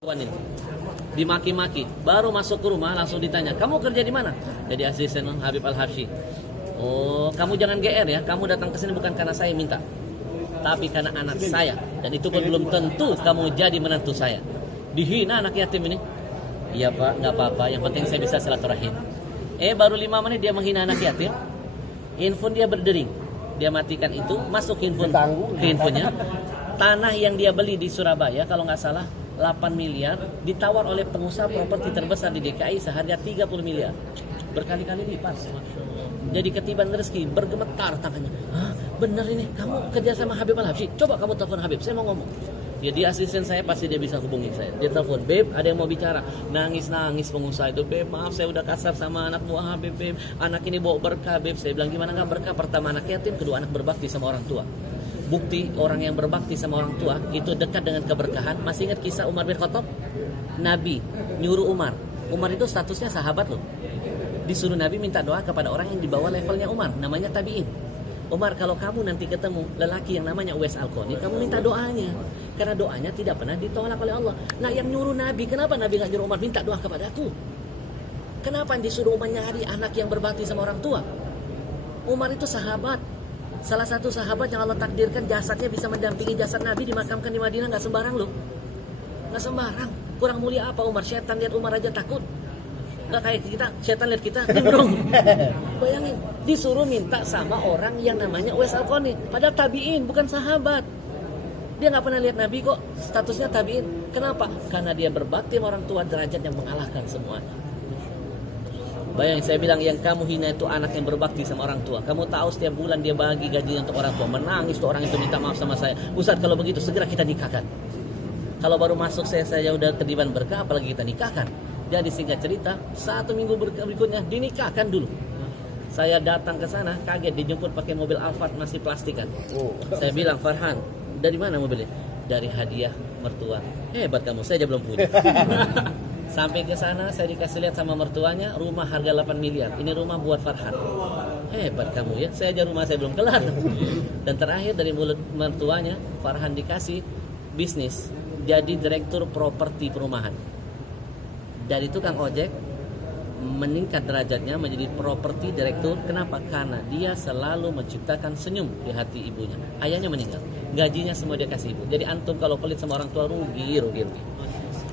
Ini dimaki-maki, baru masuk ke rumah langsung ditanya, kamu kerja di mana? Jadi asisten Habib Al-Habsyi. Oh, kamu jangan GR ya, kamu datang ke sini bukan karena saya minta, tapi karena anak saya, dan itu pun belum tentu kamu jadi menantu saya. Dihina anak yatim ini. Iya pak, nggak apa-apa, yang penting saya bisa silaturahim. Baru 5 menit dia menghina anak yatim, handphone dia berdering, dia matikan itu, masuk handphone ke handphonenya. Tanah yang dia beli di Surabaya kalau nggak salah 8 miliar ditawar oleh pengusaha properti terbesar di DKI seharga 30 miliar. Berkali-kali lipat. Jadi ketiban rezeki, bergemetar tangannya. Hah, bener ini, kamu kerja sama Habib Al-Habsyi? Coba kamu telepon Habib, saya mau ngomong. Ya dia asisten saya, pasti dia bisa hubungi saya. Dia telepon, Beb ada yang mau bicara. Nangis-nangis pengusaha itu, Beb maaf saya udah kasar sama anak buah Habib, Beb. Anak ini bawa berkah, Beb. Saya bilang gimana gak berkah? Pertama anak yatim, kedua anak berbakti sama orang tua. Bukti orang yang berbakti sama orang tua itu dekat dengan keberkahan. Masih ingat kisah Umar bin Khattab? Nabi nyuruh Umar. Umar itu statusnya sahabat loh. Disuruh Nabi minta doa kepada orang yang di bawah levelnya Umar, namanya tabi'in. Umar, kalau kamu nanti ketemu lelaki yang namanya Uwais Al-Qarni, kamu minta doanya. Karena doanya tidak pernah ditolak oleh Allah. Nah yang nyuruh Nabi, kenapa Nabi gak nyuruh Umar minta doa kepada aku? Kenapa disuruh Umar nyari anak yang berbakti sama orang tua? Umar itu sahabat. Salah satu sahabat yang Allah takdirkan jasadnya bisa mendampingi jasad Nabi dimakamkan di Madinah, nggak sembarang loh, nggak sembarang. Kurang mulia apa Umar? Setan lihat Umar aja takut. Nggak kayak kita, setan lihat kita gendong. Bayangin, disuruh minta sama orang yang namanya Uwais Al-Qarni, padahal tabi'in, bukan sahabat. Dia nggak pernah lihat Nabi kok, statusnya tabi'in. Kenapa? Karena dia berbakti sama orang tua, derajat yang mengalahkan semuanya. Bayangin, saya bilang yang kamu hina itu anak yang berbakti sama orang tua. Kamu tahu setiap bulan dia bagi gajinya untuk orang tua. Menangis tuh orang itu minta maaf sama saya. Ustaz kalau begitu segera kita nikahkan. Kalau baru masuk saya udah ketiban berkah, apalagi kita nikahkan. Jadi singkat cerita, 1 minggu berikutnya dinikahkan dulu. Saya datang ke sana, kaget dijemput pakai mobil Alphard masih plastikan. Saya bilang, Farhan, dari mana mobilnya? Dari hadiah mertua. Hebat kamu, saya aja belum punya. Sampai ke sana saya dikasih lihat sama mertuanya rumah harga 8 miliar. Ini rumah buat Farhan. Hebat kamu ya. Saya aja rumah saya belum kelar. Dan terakhir dari mulut mertuanya, Farhan dikasih bisnis jadi direktur properti perumahan. Dari tukang ojek meningkat derajatnya menjadi properti direktur. Kenapa? Karena dia selalu menciptakan senyum di hati ibunya. Ayahnya meninggal, gajinya semua dia kasih ibu. Jadi antum kalau pelit sama orang tua rugi.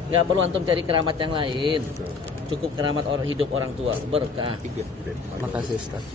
Gak perlu antum cari keramat yang lain. Cukup keramat hidup orang tua, berkah. Makasih Ustaz.